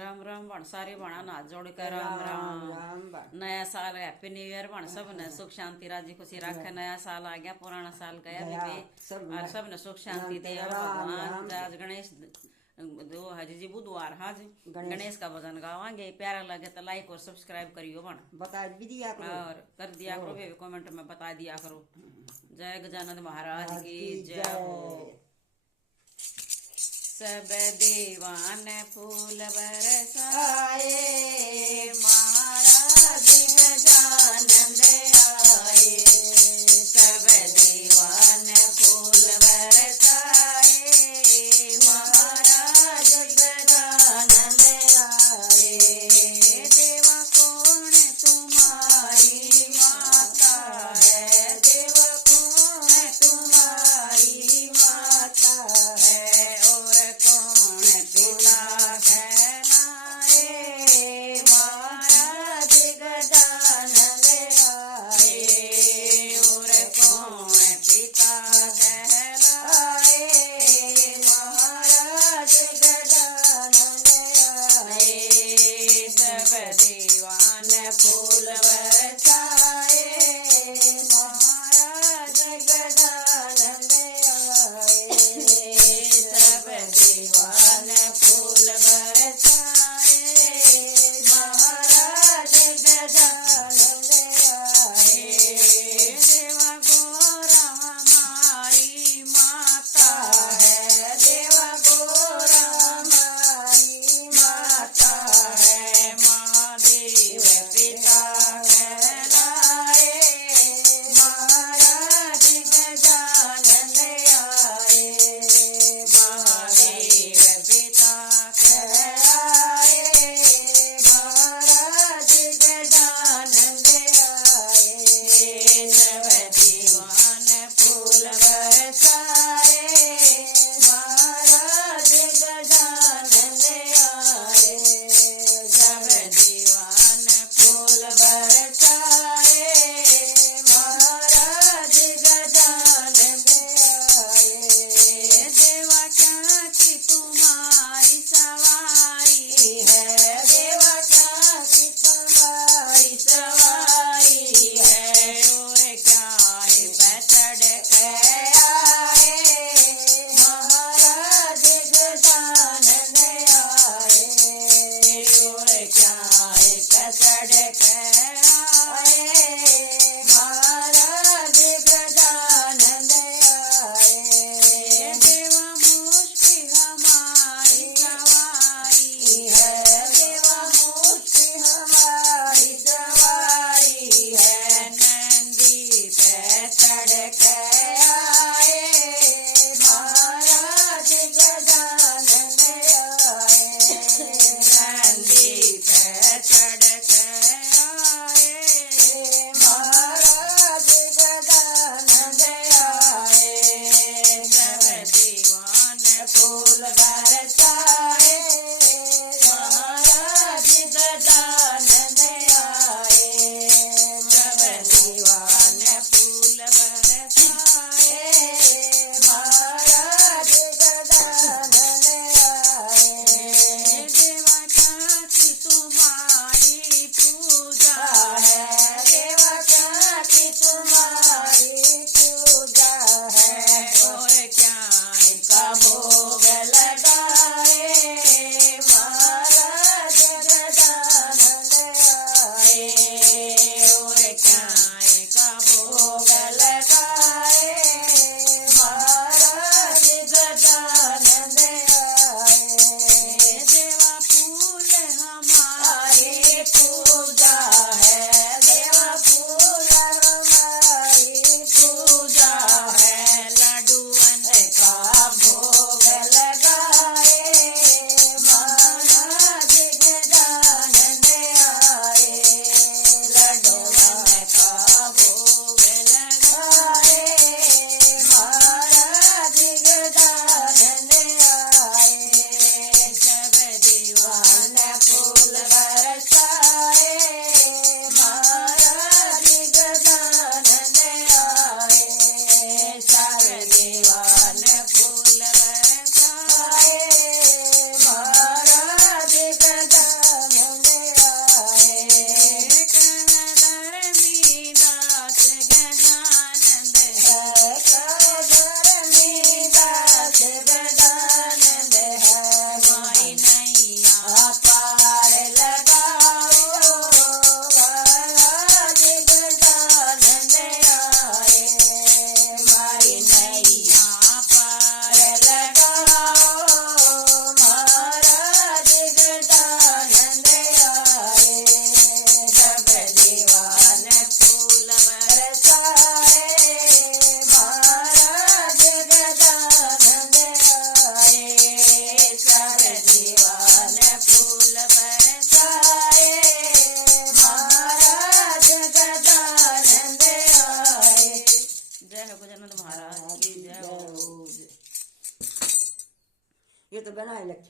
राम राम पण सारी बना ना जोड़ कर राम राम राम। राम बन नया साल हैप्पी न्यू ईयर बन सब ने सुख शांति राजी खुशी रखे। नया साल आ गया, पुराना साल गया गया भी सब और सब ने सुख शांति दे। और राम भगवान राम आज गणेश दो हज जी बुधवार आज गणेश गणेश का भजन गावांगे। प्यारा लगे तो लाइक और सब्सक्राइब करियो बन बता भी दिया करो और कर दिया करो भी कमेंट में बता दिया करो। जय गजानन महाराज आज की की जय हो। सब दीवान फूल बरसाए, महाराज गजानन आए। सब दीवान फूल बरसाए, महाराज गजानन आए। देवा कौन तुम्हारी माता है, देवा कौन तुम्हारी माता है, और कौन पिता कहलाए। महाराज गजानन तो बनाए लगते